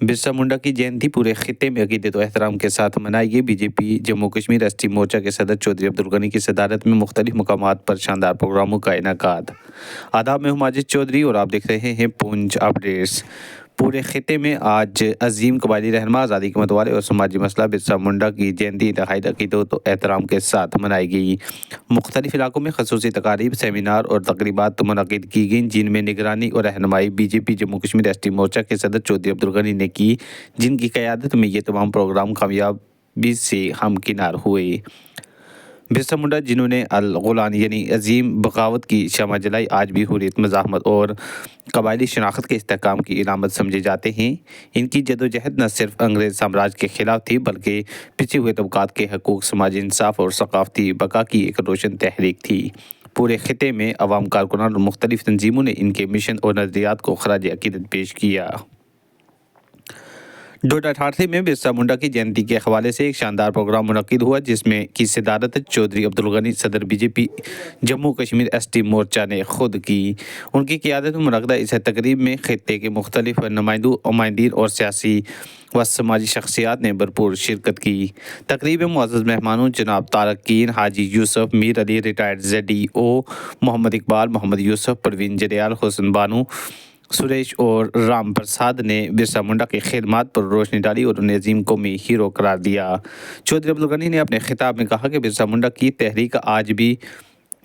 बिरसा मुंडा की जयंती पूरे खित्ते में अकीदत व एहतराम के साथ मनाई गई। बीजेपी जम्मू कश्मीर एसटी मोर्चा के सदर चौधरी अब्दुल गनी की सदारत में मुख्तलिफ मकामात पर शानदार प्रोग्रामों का इनेकाद। आदाब, मैं हूं माजिद चौधरी और आप देख रहे हैं पूंछ अपडेट्स। पूरे खित्ते में आज अजीम कबायली रहनुमा, आज़ादी के मतवाले और समाजी मसला बिरसा मुंडा की जयंती इंतहाई अकीदत व एहतराम के साथ मनाई गई। मुख्तलिफ इलाकों में खसूसी तकारीब, सेमिनार और तकरीबात मुनक़िद की गईं, जिनमें निगरानी और रहनुमाई बीजेपी जम्मू कश्मीर एसटी मोर्चा के सदर चौधरी अब्दुल गनी ने की, जिनकी क़यादत में ये तमाम प्रोग्राम कामयाबी से हमकिनार हुए। बिरसा मुंडा, जिन्होंने अल गुलान यानी अजीम बगावत की शमअ जलाई, आज भी हुर्रियत, मज़ाहमत और कबायली शनाख्त के इस्तेहकाम की इलामत समझे जाते हैं। इनकी जदोजहद न सिर्फ अंग्रेज़ साम्राज्य के खिलाफ थी, बल्कि पिछड़े हुए तबकात के हकूक़, समाजी इंसाफ और सकाफ़ती बका की एक रोशन तहरीक थी। पूरे खित्ते में अवाम, कारकुनान और मुख्तलिफ तंजीमों ने इनके मिशन और नज़रियात को ख़राज अक़ीदत पेश किया। डोडा ठाठरी में बिरसा मुंडा की जयंती के हवाले से एक शानदार प्रोग्राम मुनक़िद हुआ, जिसमें की सदारत चौधरी अब्दुल गनी सदर बीजेपी जम्मू कश्मीर एसटी मोर्चा ने खुद की। उनकी क़यादत में मुनक़दा इस तकरीब में खित्ते के मुख्तलिफ नुमाइंदीन और सियासी व समाजी शख्सियात ने भरपूर शिरकत की। तकरीब में मुअज़्ज़ज़ मेहमानों जनाब तारकीन हाजी यूसुफ, मीर अली रिटायर्ड ZDO, मोहम्मद इकबाल, मोहम्मद यूसुफ, परवीन जरियाल, हुसन बानू, सुरेश और राम प्रसाद ने बिरसा मुंडा की खिदमत पर रोशनी डाली और उन्हें अजीम कौमी हीरो करार दिया। चौधरी अब्दुल गनी ने अपने खिताब में कहा कि बिरसा मुंडा की तहरीक आज भी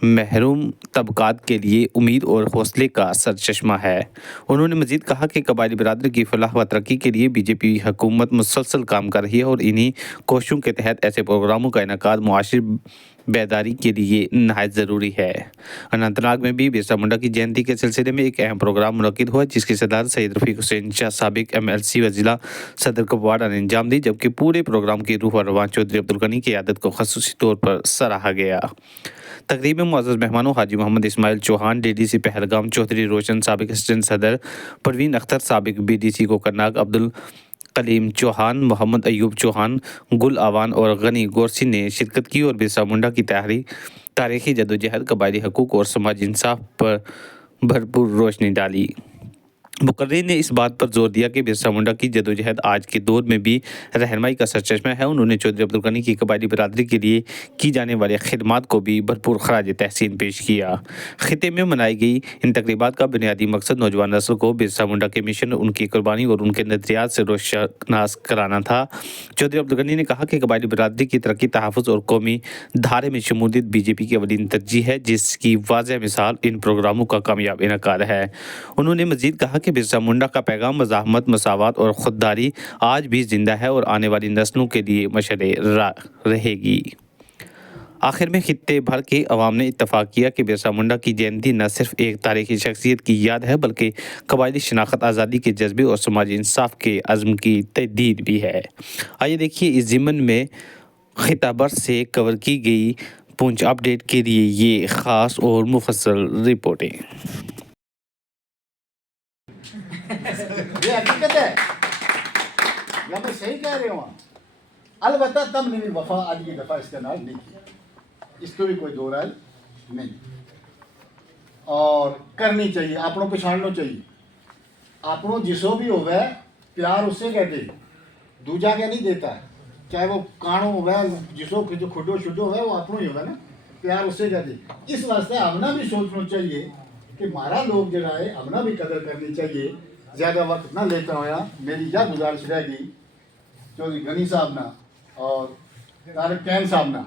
महरूम तबकात के लिए उम्मीद और हौसले का सरचश्मा है। उन्होंने मजीद कहा कि कबायली बिरादरी की फलाह व तरक्की के लिए बीजेपी हुकूमत मुसलसल काम कर रही है और इन्हीं कोशिशों के तहत ऐसे प्रोग्रामों का इनेकाद मुआशरी बेदारी के लिए नहायत ज़रूरी है। अनंतनाग में भी बिरसा मुंडा की जयंती के सिलसिले में एक अहम प्रोग्राम मुनक़िद हुआ, जिसकी सदारत सैयद रफ़ीक हुसैन शाह, साबिक़ MLC व ज़िला सदर कुपवाड़ा ने अंजाम दी, जबकि पूरे प्रोग्राम की रूह और रवान चौधरी अब्दुल गनी की क़यादत को ख़ुसूसी तौर पर सराहा गया। तकरीब में मुअज़्ज़ज़ मेहमानों हाजी मोहम्मद इस्माइल चौहान, DDC पहलगाम, चौधरी रोशन, साबिक़ असिस्टेंट सदर परवीन अख्तर, साबिक़ BDC कोकरनाग अब्दुल कलीम चौहान, मोहम्मद अयूब चौहान, गुल आवान और गनी गोरसी ने शिरकत की और बिरसा मुंडा की तारीख़ी जदोजहद, कबायली हकूक़ और समाजी इंसाफ पर भरपूर रोशनी डाली। मुकर्रिर ने इस बात पर जोर दिया कि बिरसा मुंडा की जदोजहद आज के दौर में भी रहनुमाई का सरचश्मा है। उन्होंने चौधरी अब्दुल गनी की कबायली बिरादरी के लिए की जाने वाली खिदमत को भी भरपूर ख़राज तहसीन पेश किया। खित्ते में मनाई गई इन तकरीबात का बुनियादी मकसद नौजवान नस्ल को बिरसा मुंडा के मिशन, उनकी कुर्बानी और उनके नज़रियात से रोशनास कराना था। चौधरी अब्दुल गनी ने कहा कि कबायली बिरादरी की तरक्की, तहफ़्फ़ुज़ और कौमी धारे में शमूलियत बीजेपी की अवलीन तरजीह है, जिसकी वाज़ेह मिसाल इन प्रोग्रामों का कामयाब इनेकाद है। उन्होंने मज़ीद कहा कि बिरसा मुंडा का पैगाम मज़ाहमत, मसावत और ख़ुददारी आज भी जिंदा है और आने वाली नस्लों के लिए मशअले रहेगी। आखिर में खित्ते भर के अवाम ने इत्तफ़ाक़ किया कि बिरसा मुंडा की जयंती न सिर्फ एक तारीख़ी शख्सियत की याद है, बल्कि कबायली शनाख्त, आज़ादी के जज्बे और समाजी इंसाफ के अज़्म की तजदीद भी है। आइए देखिए इस ज़िमन में खिताबर से कवर की गई पूंछ अपडेट के लिए ये ख़ास और मुफस्सल रिपोर्टें। ये हकीकत है या मैं सही कह रही हूँ? अलबत्ता तब नहीं वफा आज की दफ़ा इसका नाल नहीं किया, इसको भी कोई दो राय नहीं, और करनी चाहिए, आपनों पछाड़ना चाहिए। आपनों जिसो भी होवे प्यार उससे कहते, दूजा क्या नहीं देता है, चाहे वो काणो होवे जिसो जो खुडो शुडो होवे वो आपनों ही होवे ना, प्यार उससे कहते। इस वास्ते हमना भी सोचना चाहिए कि हमारा लोग जरा है, हमना भी कदर करनी चाहिए। ज़्यादा वक्त ना लेता होया मेरी यह गुजारिश रहेगी चौधरी गनी साहब ना और तारिक कैन साहब ना,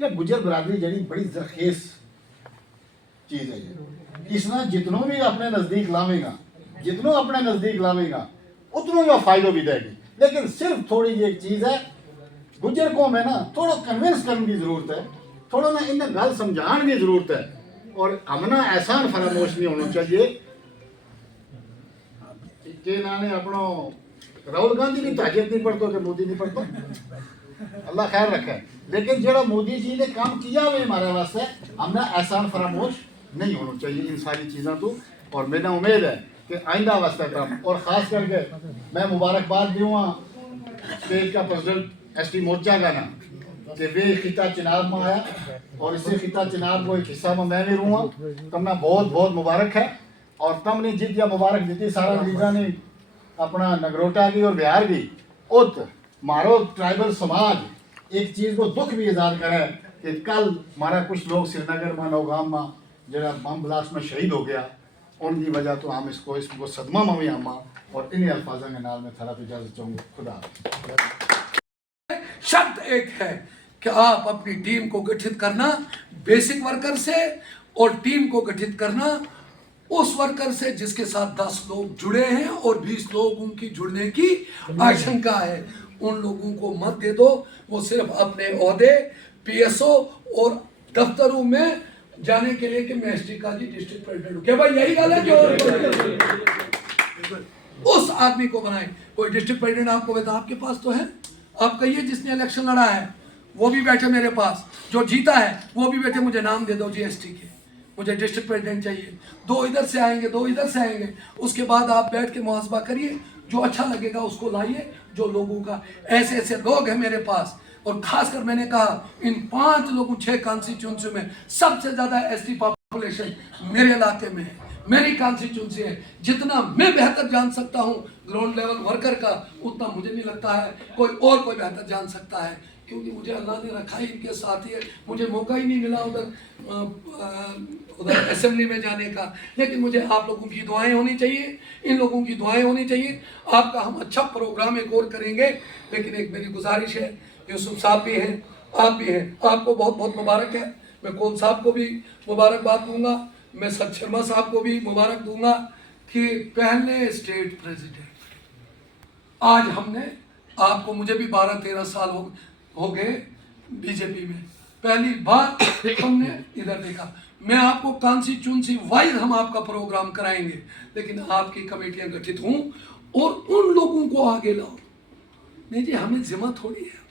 यह गुजर बरादरी जड़ी बड़ी जरखेज चीज़ है। ये इसना जितनों भी अपने नज़दीक लावेगा, जितनों अपने नज़दीक लावेगा उतनों यह फ़ायदा भी देगी। लेकिन सिर्फ थोड़ी जी एक चीज़ है, गुजर को में ना थोड़ा कन्विंस करने की ज़रूरत है, थोड़ा ना इन्हें गल समझाने की ज़रूरत है, और हमना एहसान फरामोश नहीं होना चाहिए कि नाने अपनो राहुल गांधी की ताकत नहीं पढ़तो कि मोदी नहीं पढ़तो, अल्लाह खैर रखे। लेकिन जो मोदी जी ने काम किया हुए हमारे वास्ते, हमने एहसान फरामोश नहीं होना चाहिए इन सारी चीज़ों को। और मैंने उम्मीद है कि आइंदा वास्ते काम, और ख़ास करके मैं मुबारकबाद दूँगा स्टेट का प्रेसिडेंट एसटी मोर्चा का ना कि वे खिता चिनाब में आया, और इससे खिता चिनाब को एक हिस्सा में मैं भी रहूँगा। तमना बहुत बहुत मुबारक है, और तमने जित या मुबारक दी सारा लीडर ने अपना नगरोटा की और बिहार की उत मारो ट्राइबल समाज एक चीज़ को दुख भी इजहार करे कि कल हमारा कुछ लोग श्रीनगर में नौगाम में जरा बम ब्लास्ट में शहीद हो गया, उनकी वजह तो हम इसको सदमा में भी हम और इन्हीं अल्फाजों के नाम में थेरापी इजाजत चाहूँगा। खुदा शर्त एक है कि आप अपनी टीम को गठित करना बेसिक वर्कर से और टीम को गठित करना उस वर्कर से जिसके साथ 10 लोग जुड़े हैं और 20 लोगों की जुड़ने की आशंका है। उन लोगों को मत दे दो, वो सिर्फ अपने ओहदे पीएसओ और दफ्तरों में जाने के लिए कि मैं एसटी का जी डिस्ट्रिक्ट प्रेसिडेंट हूँ। क्या भाई यही गल है जो उस आदमी को बनाए। कोई डिस्ट्रिक्ट प्रेसिडेंट आपको कहता आपके पास तो है, आप कहिए जिसने इलेक्शन लड़ा है वो भी बैठे मेरे पास, जो जीता है वो भी बैठे, मुझे नाम दे दो जीएसटी के, मुझे डिस्ट्रिक्ट प्रेसिडेंट चाहिए। 2 इधर से आएंगे 2 इधर से आएंगे, उसके बाद आप बैठ के मुहासबा करिए, जो अच्छा लगेगा उसको लाइए। जो लोगों का ऐसे ऐसे लोग हैं मेरे पास, और खासकर मैंने कहा इन 5 लोगों 6 कॉन्स्टिट्यूंसी में सबसे ज्यादा एसटी पॉपुलेशन मेरे इलाके में है, मेरी कॉन्स्टिट्यूंसी है। जितना मैं बेहतर जान सकता हूँ ग्राउंड लेवल वर्कर का, उतना मुझे नहीं लगता है कोई बेहतर जान सकता है, क्योंकि मुझे अल्लाह ने रखा ही इनके साथ ही है। मुझे मौका ही नहीं मिला उधर असेंबली में जाने का, लेकिन मुझे आप लोगों की दुआएं होनी चाहिए, इन लोगों की दुआएं होनी चाहिए। आपका हम अच्छा प्रोग्राम एक और करेंगे, लेकिन एक मेरी गुजारिश है, यूसुफ साहब भी हैं, आप भी हैं, आपको बहुत बहुत मुबारक है। मैं कौन साहब को भी मुबारकबाद दूंगा, मैं सच शर्मा साहब को भी मुबारक दूंगा कि पहले स्टेट प्रेसिडेंट। आज हमने आपको, मुझे भी 12-13 साल हो गए बीजेपी में, पहली बार हमने इधर देखा। मैं आपको कॉन्स्टिट्यूंसी वाइज हम आपका प्रोग्राम कराएंगे, लेकिन आपकी कमेटियां गठित हों और उन लोगों को आगे लाओ। नहीं जी, हमें जिम्मा थोड़ी है,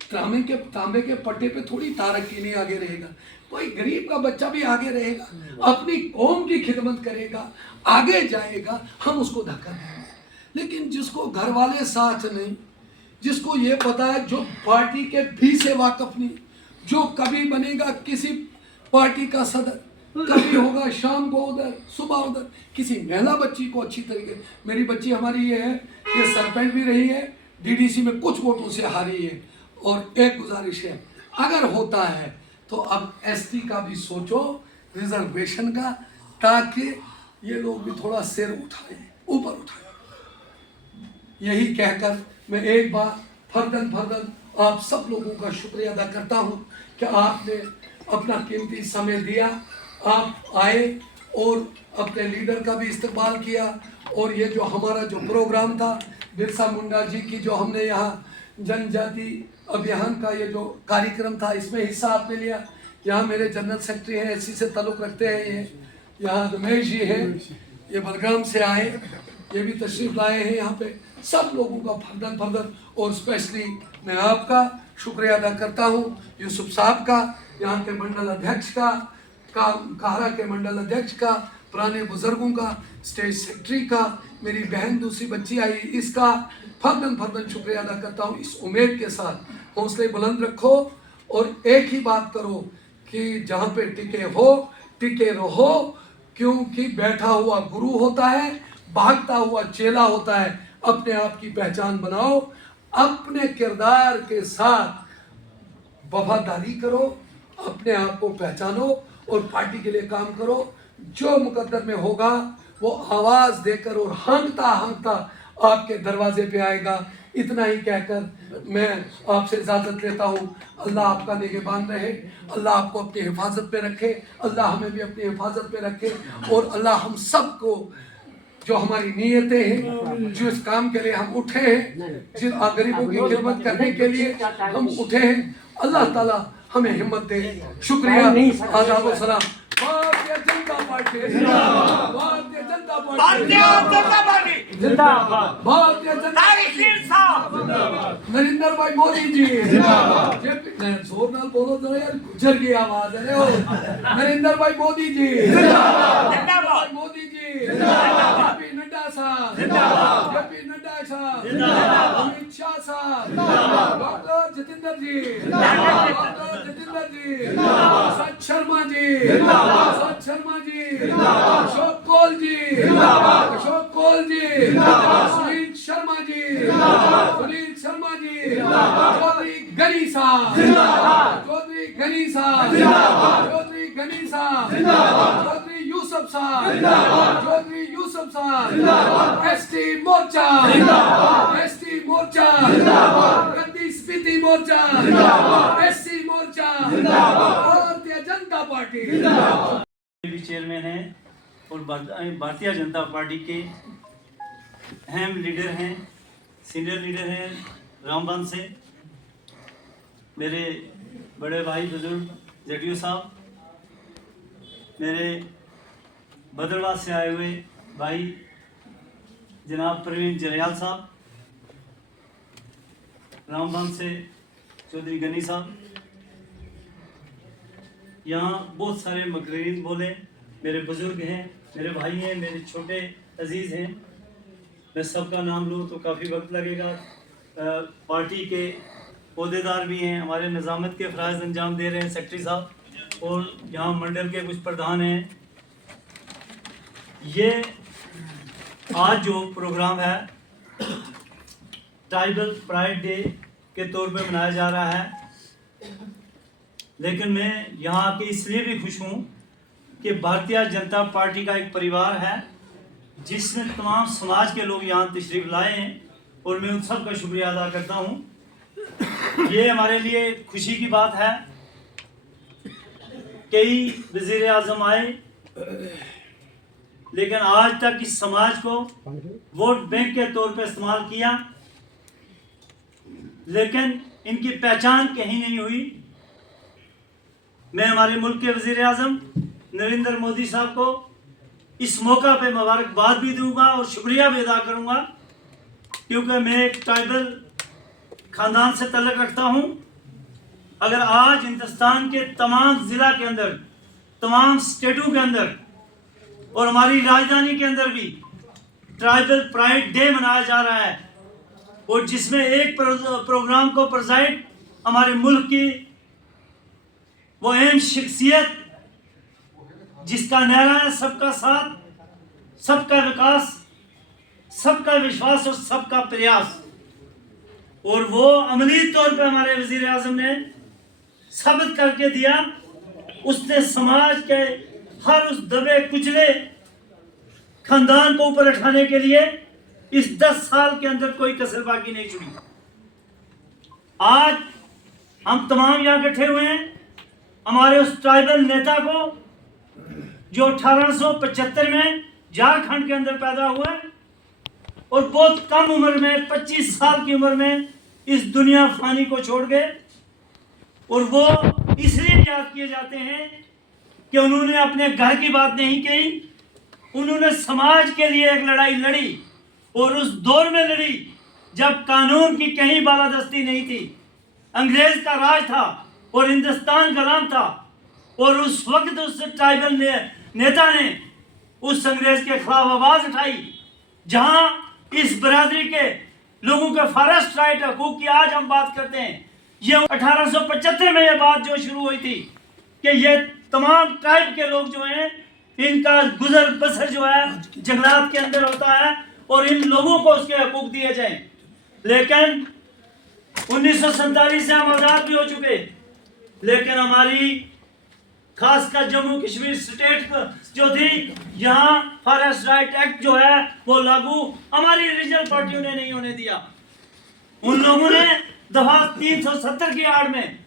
तांबे के पट्टे पे थोड़ी तारक नहीं आगे रहेगा। कोई गरीब का बच्चा भी आगे रहेगा, अपनी कौम की खिदमत करेगा, आगे जाएगा, हम उसको धक्का देंगे। लेकिन जिसको घर वाले साथ नहीं, जिसको ये पता है, जो पार्टी के भी से वाकफ नहीं, जो कभी बनेगा किसी पार्टी का सदर, कभी होगा शाम को उधर सुबह उधर, किसी महिला बच्ची को अच्छी तरीके, मेरी बच्ची हमारी ये है, ये सरपंच भी रही है, डीडीसी में कुछ वोटों से हारी है। और एक गुजारिश है, अगर होता है तो अब एसटी का भी सोचो, रिजर्वेशन का, ताकि ये लोग भी थोड़ा सिर उठाए, ऊपर उठाए। यही कहकर मैं एक बार फर्दन आप सब लोगों का शुक्रिया अदा करता हूँ कि आपने अपना कीमती समय दिया, आप आए और अपने लीडर का भी इस्तकबाल किया। और ये जो हमारा जो प्रोग्राम था बिरसा मुंडा जी की, जो हमने यहाँ जनजाति अभियान का ये जो कार्यक्रम था, इसमें हिस्सा आपने लिया। यहाँ मेरे जनरल सेक्रेटरी हैं, एससी से ताल्लुक़ रखते हैं, ये यहाँ रमेश जी हैं, ये बलगाम से आए, ये भी तशरीफ़ लाए हैं यहाँ पे। सब लोगों का फर्दन और स्पेशली मैं आपका शुक्रिया अदा करता हूँ, यूसुफ साहब का, यहाँ के मंडल अध्यक्ष का, काहरा के मंडल अध्यक्ष का, पुराने बुजुर्गों का, स्टेट सेक्रेटरी का, मेरी बहन दूसरी बच्ची आई इसका फर्दन शुक्रिया अदा करता हूँ। इस उम्मीद के साथ हौसले बुलंद रखो और एक ही बात करो कि जहाँ पे टिके रहो, क्योंकि बैठा हुआ गुरु होता है, भागता हुआ चेला होता है। अपने आप की पहचान बनाओ, अपने किरदार के साथ वफादारी करो, अपने आप को पहचानो और पार्टी के लिए काम करो। जो मुकद्दर में होगा वो आवाज़ देकर और हाँकता आपके दरवाजे पे आएगा। इतना ही कहकर मैं आपसे इजाज़त लेता हूँ। अल्लाह आपका निगहबान रहे, अल्लाह आपको अपनी हिफाजत पे रखे, अल्लाह हमें भी अपनी हिफाजत पे रखे, और अल्लाह हम सब को, जो हमारी नीयतें हैं, जो इस काम के लिए हम उठे हैं, जिन गरीबों की खिदमत करने के लिए हम उठे हैं, अल्लाह ताला हमें हिम्मत दे। शुक्रिया, आदाब व सलाम। भारतीय जनता पार्टी जिंदाबाद, भारतीय जनता पार्टी जिंदाबाद, भारतीय जनता पार्टी, नरेंद्र भाई मोदी जी जिंदाबाद। जोर नाल बोलो जरा यार, गुजर की आवाज है। नरेंद्र भाई मोदी जी जिंदाबाद, मोदी जी जिंदाबाद, नड्डा साहब जिंदाबाद, जेपी नड्डा साहब जिंदाबाद, अमित शाह साहब जिंदाबाद, डॉक्टर जितेंद्र जी जिंदाबाद, डॉक्टर जितेंद्र जी जिंदाबाद, सच शर्मा जी जिंदाबाद, सच शर्मा जी जिंदाबाद, अशोक कौल जी जिंदाबाद, अशोक कौल जी जिंदाबाद, सुनील शर्मा जी जिंदाबाद, सुनील शर्मा जी जिंदाबाद, चौधरी गनी साहब जिंदाबाद, चौधरी गनी साहब जिंदाबाद, चौधरी गनी साहब जिंदाबाद, चौधरी यूसुफ साहब जिंदाबाद, चौधरी यूसुफ साहब जिंदाबाद, एसटी मोर्चा जिंदाबाद, एसटी मोर्चा जिंदाबाद, गद्दी स्पीति मोर्चा जिंदाबाद, एससी मोर्चा जिंदाबाद, भारतीय जनता पार्टी जिंदाबाद। भी चेयरमैन हैं और भारतीय जनता पार्टी के अहम लीडर हैं, सीनियर लीडर हैं रामबन से। मेरे बड़े भाई बुजुर्ग जडियो साहब, मेरे भद्रवाह से आए हुए भाई जनाब प्रवीण जरयाल साहब, रामबन से चौधरी गनी साहब, यहाँ बहुत सारे मकरीन बोले, मेरे बुजुर्ग हैं, मेरे भाई हैं, मेरे छोटे अजीज़ हैं। मैं सबका नाम लूँ तो काफ़ी वक्त लगेगा। पार्टी के ओहदेदार भी हैं, हमारे निज़ामत के फ़राइज़ अंजाम दे रहे हैं सेक्रेटरी साहब, और यहाँ मंडल के कुछ प्रधान हैं। ये आज जो प्रोग्राम है ट्राइबल प्राइड डे के तौर पे मनाया जा रहा है, लेकिन मैं यहाँ आके इसलिए भी खुश हूँ कि भारतीय जनता पार्टी का एक परिवार है जिसमें तमाम समाज के लोग यहाँ तशरीफ़ लाए हैं, और मैं उन सब का शुक्रिया अदा करता हूँ। ये हमारे लिए खुशी की बात है। कई वज़ीर आज़म आए, लेकिन आज तक इस समाज को वोट बैंक के तौर पर इस्तेमाल किया, लेकिन इनकी पहचान कहीं नहीं हुई। मैं हमारे मुल्क के वज़ीर आज़म नरेंद्र मोदी साहब को इस मौका पे मुबारकबाद भी दूंगा और शुक्रिया भी अदा करूंगा, क्योंकि मैं एक ट्राइबल ख़ानदान से तल्लुक़ रखता हूं। अगर आज हिंदुस्तान के तमाम ज़िला के अंदर, तमाम स्टेटों के अंदर और हमारी राजधानी के अंदर भी ट्राइबल प्राइड डे मनाया जा रहा है, और जिसमें एक प्रोग्राम को प्रेज़ाइड हमारे मुल्क की वो अहम शख्सियत जिसका नारा है सबका साथ, सबका विकास, सबका विश्वास और सबका प्रयास, और वो अमली तौर पे हमारे वज़ीर आज़म ने साबित करके दिया। उसने समाज के हर उस दबे कुचले खानदान को ऊपर उठाने के लिए इस 10 साल के अंदर कोई कसर बाकी नहीं छोड़ी। आज हम तमाम यहाँ इकट्ठे हुए हैं हमारे उस ट्राइबल नेता को जो 1875 में झारखंड के अंदर पैदा हुआ और बहुत कम उम्र में 25 साल की उम्र में इस दुनिया फानी को छोड़ गए। और वो इसलिए याद किए जाते हैं कि उन्होंने अपने घर की बात नहीं कही, उन्होंने समाज के लिए एक लड़ाई लड़ी, और उस दौर में लड़ी जब कानून की कहीं बालादस्ती नहीं थी, अंग्रेज का राज था और हिंदुस्तान गुलाम था। और उस वक्त उस ट्राइबल नेता ने उस अंग्रेज के खिलाफ आवाज उठाई, जहां इस बरादरी के लोगों के फॉरेस्ट राइट हकूक की आज हम बात करते हैं। ये 1875 में ये बात जो शुरू हुई थी कि ये तमाम ट्राइब के लोग जो हैं इनका गुजर बसर जो है जंगलात के अंदर होता है, और इन लोगों को उसके हकूक दिए जाएं। लेकिन 1947 से हम आज़ाद भी हो चुके, लेकिन हमारी खासकर जम्मू कश्मीर स्टेट जो थी, यहाँ फॉरेस्ट राइट एक्ट जो है वो लागू हमारी रीजनल पार्टियों ने नहीं होने दिया। उन लोगों ने दफा 370 की आड़ में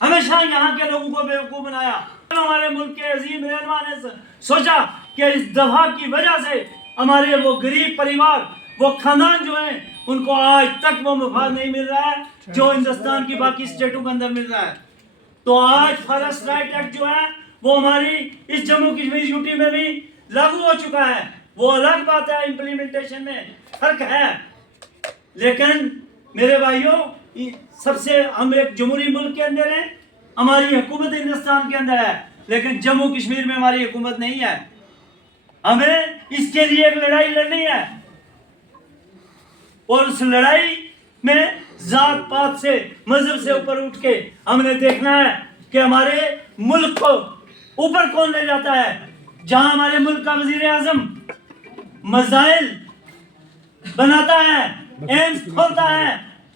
हमेशा यहाँ के लोगों को बेवकूफ बनाया। हमारे मुल्क के अजीम रहनुमा ने सोचा कि इस दफा की वजह से हमारे वो गरीब परिवार, वो खानदान जो है, उनको आज तक वो मफाद नहीं मिल रहा है जो हिंदुस्तान की बाकी स्टेटों के अंदर मिल रहा है। तो आज फॉरेस्ट राइट एक्ट जो है वो हमारी इस जम्मू कश्मीर यूटी में भी लागू हो चुका है। वो अलग बात है, इम्प्लीमेंटेशन में फर्क है। लेकिन मेरे भाइयों, सबसे हम एक जमहूरी मुल्क के अंदर हैं, हमारी हुकूमत हिंदुस्तान के अंदर है, लेकिन जम्मू कश्मीर में हमारी हुकूमत नहीं है। हमें इसके लिए एक लड़ाई लड़नी है। और उस लड़ाई में जात पात से, मजहब से ऊपर उठ के हमने देखना है कि हमारे मुल्क को ऊपर कौन ले जाता है। जहां हमारे मुल्क का वजीर आजम मजाइल बनाता है, एम्स खोलता है,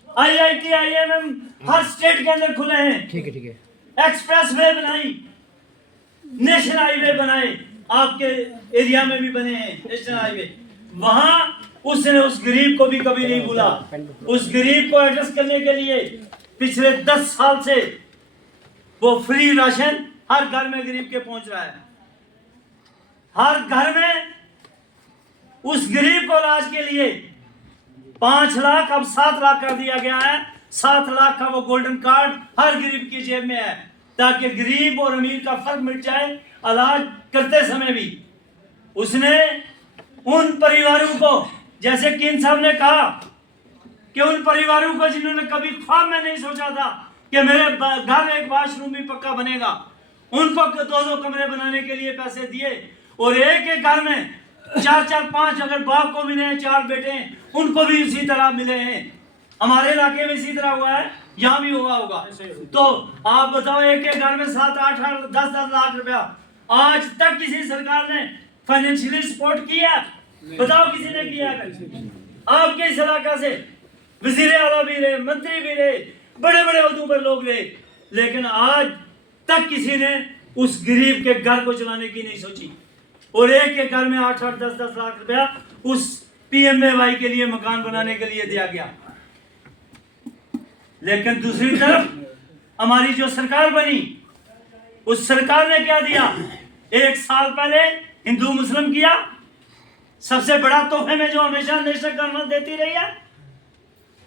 IIT IIM हर स्टेट के अंदर खुले हैं, ठीक है, एक्सप्रेस वे बनाई, नेशनल हाईवे बनाए, आपके एरिया में भी बने हैं नेशनल हाईवे। वहां उसने उस गरीब को भी कभी नहीं भूला। उस गरीब को एड्रेस करने के लिए पिछले 10 साल से वो फ्री राशन हर घर में गरीब के पहुंच रहा है। हर घर में उस गरीब को इलाज के लिए 5 लाख अब 7 लाख कर दिया गया है। 7 लाख का वो गोल्डन कार्ड हर गरीब की जेब में है, ताकि गरीब और अमीर का फर्क मिट जाए इलाज करते समय भी। उसने उन परिवारों को, जैसे किन साहब ने कहा कि उन परिवारों को जिन्होंने कभी ख्वाब में नहीं सोचा था कि मेरे घर एक वॉशरूम भी पक्का बनेगा, उनको 2-2 कमरे बनाने के लिए पैसे दिए। और एक घर में 4-4-5 अगर बाप को मिले हैं, 4 बेटे हैं, उनको भी इसी तरह मिले हैं। हमारे इलाके में इसी तरह हुआ है, यहाँ भी हुआ होगा। तो आप बताओ, एक घर में 7-8 10-10 लाख रुपया आज तक किसी सरकार ने फाइनेंशियली सपोर्ट किया? बताओ किसी ने किया? आपके इस इलाका से वजीर आला भी रहे, मंत्री भी रहे, बड़े बड़े ओहदों पर लोग रहे, लेकिन आज तक किसी ने उस गरीब के घर को चलाने की नहीं सोची। और एक घर में 8-8 10-10 लाख रुपया उस PMAY के लिए, मकान बनाने के लिए दिया गया। लेकिन दूसरी तरफ हमारी जो सरकार बनी, उस सरकार ने क्या दिया? 1 साल पहले हिंदू मुस्लिम किया। सबसे बड़ा तोहफे में जो हमेशा नेशनल गवर्नमेंट देती रही है,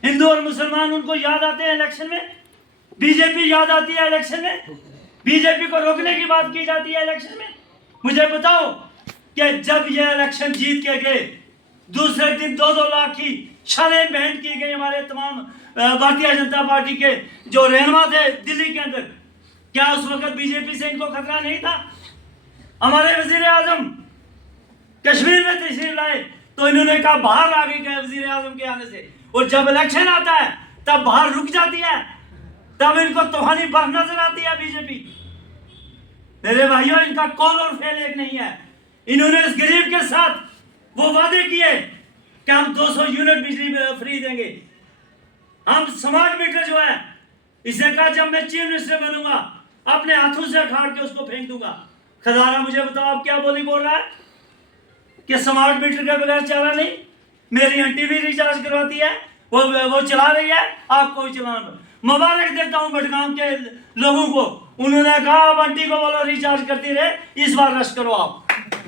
हिंदू और मुसलमान उनको याद आते हैं इलेक्शन में, बीजेपी याद आती है इलेक्शन में, बीजेपी को रोकने की बात की जाती है इलेक्शन में। मुझे बताओ कि जब ये इलेक्शन जीत के गए, दूसरे दिन 2-2 लाख की शालें भेंट की गई हमारे तमाम भारतीय जनता पार्टी के जो रहनुमा थे दिल्ली के अंदर। क्या उस वक्त बीजेपी से इनको खतरा नहीं था? हमारे वजीर आजम कश्मीर में तशरीफ लाए तो इन्होंने कहा बाहर आ गई वजीर आजम के आने से, और जब इलेक्शन आता है तब बाहर रुक जाती है, तब इनको तूफानी बर्फ नजर आती है बीजेपी। मेरे भाइयों, इनका कौल और फेल एक नहीं है। इन्होंने इस गरीब के साथ वो वादे किए कि हम 200 यूनिट बिजली फ्री देंगे, हम स्मार्ट मीटर जो है, इसने कहा जब मैं चीफ मिनिस्टर बनूंगा अपने हाथों से अखाड़ के उसको फेंक दूंगा। खजाना मुझे बताओ आप क्या बोल रहा है कि स्मार्ट मीटर के बगैर चारा नहीं। मेरी आंटी भी रिचार्ज करवाती है, वो चला रही है, आपको भी चलाना। मुबारक देता हूं बडगाम के लोगों को, उन्होंने कहा अब आंटी को बोलो रिचार्ज करती रहे, इस बार रश करो आप।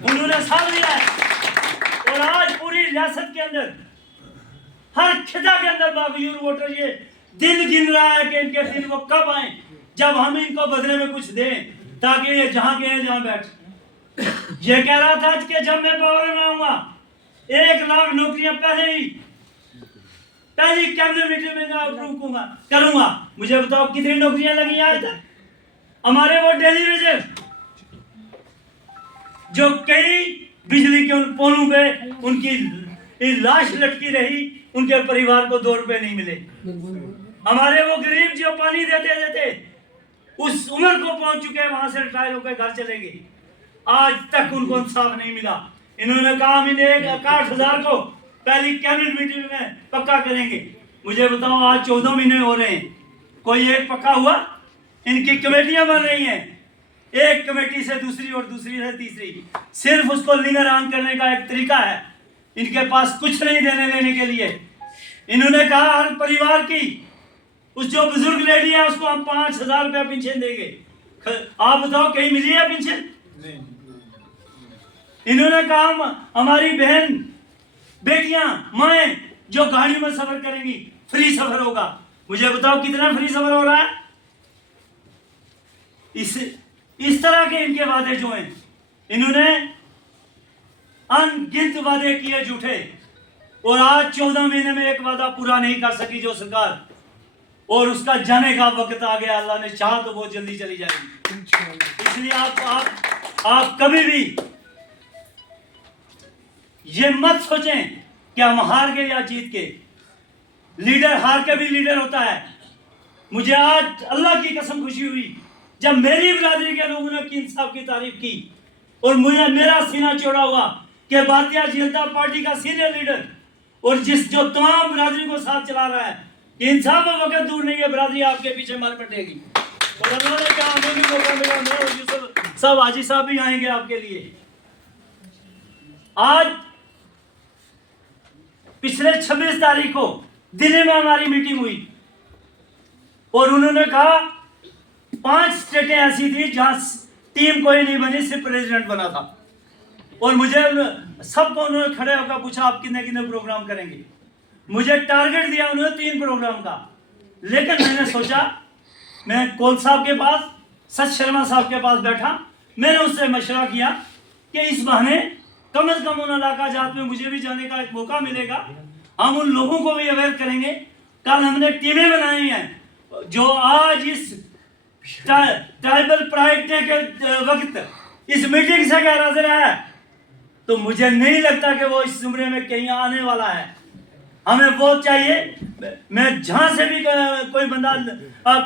उन्होंने साथ दिया है। और आज पूरी रियासत के अंदर, हर खिता के अंदर बागयूर वोटर ये दिन गिन रहा है कि इनके दिन वो कब आए जब हम इनको बदले में कुछ दें, ताकि ये जहां के हैं जहां बैठ। ये कह रहा था कि जब मैं पावर में आऊंगा 1 लाख नौकरियां पहली कैबिनेट मीटिंग में अप्रूव करूंगा। मुझे बताओ कितनी नौकरियां लगी आज तक? हमारे वो डेली वेजर जो कई बिजली के उन पोलों पे उनकी लाश लटकी रही, उनके परिवार को 2 रुपए नहीं मिले। हमारे वो गरीब जो पानी देते देते उस उम्र को पहुंच चुके, वहां से रिटायर होकर घर चले गए, आज तक उनको इंसाफ नहीं मिला। इन्होंने कहा हम इन्हें 61,000 को पहली कैबिनेट मीटिंग में पक्का करेंगे। मुझे बताओ आज 14 महीने हो रहे हैं, कोई एक पक्का हुआ? इनकी कमेटियां बन रही हैं, एक कमेटी से दूसरी और दूसरी से तीसरी, सिर्फ उसको लिंगर ऑन करने का एक तरीका है। इनके पास कुछ नहीं देने लेने के लिए। इन्होंने कहा हर परिवार की उस जो बुजुर्ग लेडी है उसको हम 5,000 रुपया पेंशन देंगे। आप बताओ कहीं मिली है पेंशन? इन्होंने कहा हमारी बहन बेटियां माएँ जो गाड़ी में सफर करेंगी फ्री सफर होगा। मुझे बताओ कितना फ्री सफर हो रहा है? इस तरह के इनके वादे जो हैं, इन्होंने अनगिनत वादे किए झूठे, और आज 14 महीने में एक वादा पूरा नहीं कर सकी जो सरकार, और उसका जाने का वक्त आ गया। अल्लाह ने चाहा तो बहुत जल्दी चली जाएगी। इसलिए आप कभी भी ये मत सोचें कि हम हार गए या जीत के। लीडर हार के भी लीडर होता है। मुझे आज अल्लाह की कसम खुशी हुई जब मेरी बिरादरी के लोगों ने कीन साहब की तारीफ की और मुझे मेरा सीना चौड़ा हुआ कि भारतीय जनता पार्टी का सीनियर लीडर और जो तमाम बिरादरी को साथ चला रहा है, कीन साहब में वक्त दूर नहीं है, बिरादरी आपके पीछे मर बैठेगी। और अल्लाह ने कहा हमें भी मौका मिला, मैं और यूसुफ साहब हाजी साहब भी आएंगे आपके लिए। आज पिछले 26 तारीख को दिल्ली में हमारी मीटिंग हुई और उन्होंने कहा 5 स्टेटें ऐसी थी जहां टीम कोई नहीं बनी, सिर्फ प्रेसिडेंट बना था। और मुझे सबको उन्होंने खड़े होकर पूछा आप कितने कितने प्रोग्राम करेंगे। मुझे टारगेट दिया उन्होंने 3 प्रोग्राम का, लेकिन मैंने सोचा मैं कोल साहब के पास, सच शर्मा साहब के पास बैठा, मैंने उससे मशवरा किया कि इस बहाने कम से कम उन इलाका जात में मुझे भी जाने का एक मौका मिलेगा, हम उन लोगों को भी अवेयर करेंगे। कल हमने टीमें बनाई हैं जो आज इस ट्राइबल प्राइड डे के वक्त इस मीटिंग से गैर हाजिर है, तो मुझे नहीं लगता कि वो इस उम्र में कहीं आने वाला है। हमें वो चाहिए। मैं जहां से भी कोई बंदा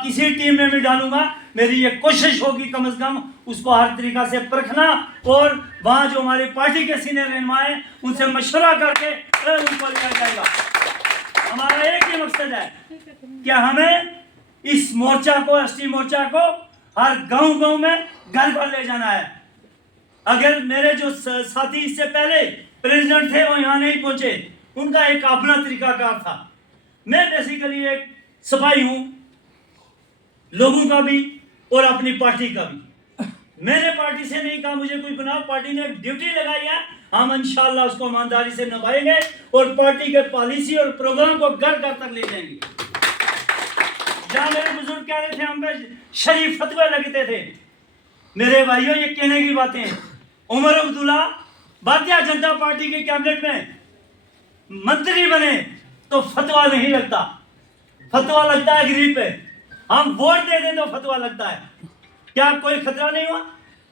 किसी टीम में भी डालूंगा, मेरी ये कोशिश होगी कम से कम उसको हर तरीका से परखना और वहां जो हमारी पार्टी के सीनियर रहनुमा हैं उनसे मशवरा करके उनको लिया जाएगा। हमारा एक ही मकसद है कि हमें इस मोर्चा को, एसटी मोर्चा को हर गांव में घर पर ले जाना है। अगर मेरे जो साथी इससे पहले प्रेसिडेंट थे वो यहाँ नहीं पहुंचे, उनका एक अपना तरीकाकार था। मैं बेसिकली एक सिपाही हूं, लोगों का भी और अपनी पार्टी का भी। मैंने पार्टी से नहीं कहा मुझे कोई बनाओ, पार्टी ने ड्यूटी लगाई है, हम इंशाल्लाह उसको ईमानदारी से निभाएंगे और पार्टी के पॉलिसी और प्रोग्राम को घर घर तक ले जाएंगे। जहां मेरे बुजुर्ग कह रहे थे हम पे शरीफ फतवे लगते थे, मेरे भाइयों ये कहने की बातें हैं। उमर अब्दुल्ला भारतीय जनता पार्टी के कैबिनेट में मंत्री बने तो फतवा नहीं लगता, फतवा लगता है गरीब पे। हम वोट दे दें तो फतवा लगता है। क्या कोई खतरा नहीं हुआ?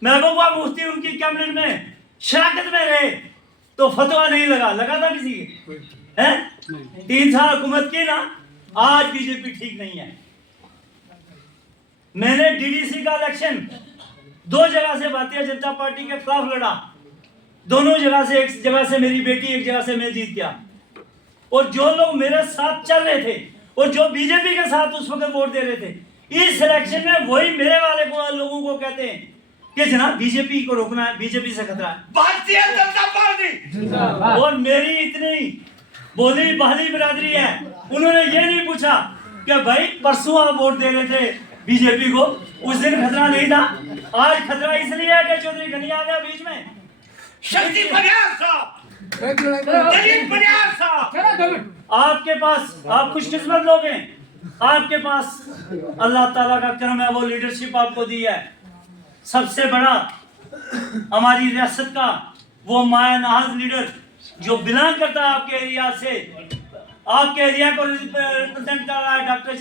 महबूबा मुफ्ती उनकी कैबिनेट में शराकत में रहे तो फतवा नहीं लगा था किसी के? है 3 साल हुकूमत की ना, आज बीजेपी ठीक नहीं है। मैंने डीडीसी का इलेक्शन 2 जगह से भारतीय जनता पार्टी के खिलाफ लड़ा, दोनों जगह से, एक जगह से मेरी बेटी, एक जगह से मैं जीत गया। और जो लोग मेरे साथ चल रहे थे और जो बीजेपी के साथ उस वक्त वोट दे रहे थे, इस इलेक्शन में वही मेरे वाले लोगों को कहते हैं कि जनाब बीजेपी को रोकना है, बीजेपी से खतरा है, भारतीय जनता पार्टी। और मेरी इतनी बोली बहाली बिरादरी है, उन्होंने ये नहीं पूछा कि भाई परसों आप वोट दे रहे थे बीजेपी को, उस दिन खतरा नहीं था, आज खतरा इसलिए है कि चौधरी घनी आ गया बीच में। शक्ति बनियार साहब, आपके पास, आप खुशकिस्मत लोग हैं, आपके पास अल्लाह ताला का करम है, वो लीडरशिप आपको दी है। सबसे बड़ा हमारी रियासत का वो माया नहाज लीडर जो बिलोंग करता है आपके एरिया से, आपके एरिया को रिप्रेजेंट कर रहा है, डॉक्टर